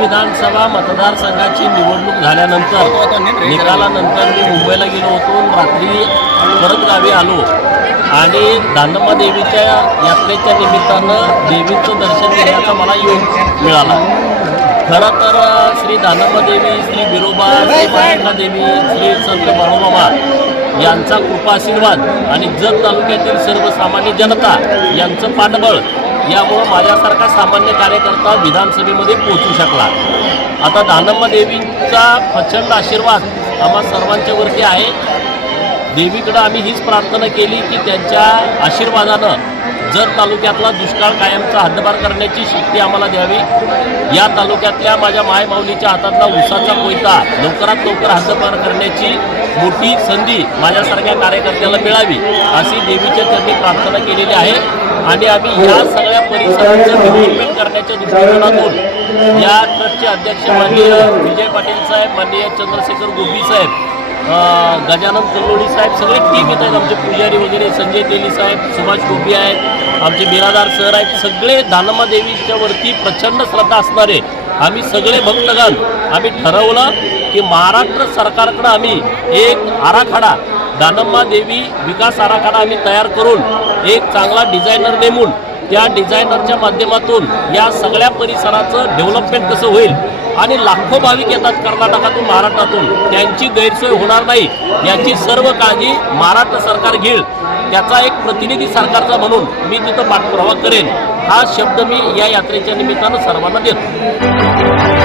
विधानसभा मतदारसंघाची निवडणूक झाल्यानंतर निकालानंतर मी मुंबईला गेलो होतो. रात्री परत गावी आलो. आणि दानम्मा देवीच्या यात्रेच्या निमित्तानं देवीचं दर्शन घेण्याचा मला योग मिळाला. खरं तर श्री दानम्मा देवी श्री बिरोबा श्री मायका देवी श्री संत बाळूमामा यांचा कृपाशीर्वाद आणि जत तालुक्यातील सर्वसामान्य जनता यांचं पाठबळ यामुळं माझ्यासारखा सामान्य कार्यकर्ता विधानसभेमध्ये पोहोचू शकला. आता दानम्मा देवींचा प्रचंड आशीर्वाद आम्हा सर्वांच्यावरती आहे. देवीकडं आम्ही हीच प्रार्थना केली की त्यांच्या आशीर्वादानं जत तालुक्यातला दुष्काळ कायमचा हद्दपार करण्याची शक्ती आम्हाला द्यावी. या तालुक्यातल्या माझ्या मायमाऊलीच्या हातातला उसाचा कोयता लवकरात लवकर हद्दपार करण्याची मोठी संधी माझ्यासारख्या कार्यकर्त्याला मिळावी अशी देवीच्या त्यांनी प्रार्थना केलेली आहे. आणि आम्ही या सगळ्या परिसराचं डेव्हलपमेंट करण्याच्या दृष्टिकोनातून या ट्रस्टचे अध्यक्ष माननीय विजय पाटील साहेब माननीय चंद्रशेखर गोपी साहेब गजानन कल्लोडी साहेब सगळे टीम येत आहेत. आमचे पुजारी वगैरे संजय तेली साहेब सुभाष गोपी आहेत. आमचे बिरादार सर आहेत. सगळे दानम्मा देवीच्या वरती प्रचंड श्रद्धा असणारे आम्ही सगळे भक्तगण. आम्ही ठरवलं की महाराष्ट्र सरकारकडं आम्ही एक आराखडा दानम्मा देवी विकास आराखडा आम्ही तयार करून एक चांगला डिझायनर नेमून त्या डिझायनरच्या माध्यमातून या सगळ्या परिसराचं डेव्हलपमेंट कसं होईल? आणि लाखो भाविक येतात कर्नाटकातून महाराष्ट्रातून. त्यांची गैरसोय होणार नाही. याची सर्व काळजी महाराष्ट्र सरकार घेईल. त्याचा एक प्रतिनिधी सरकारचा म्हणून मी तिथं पाठपुरावा करेन. हा शब्द मी या यात्रेच्या निमित्तानं सर्वांना देतो.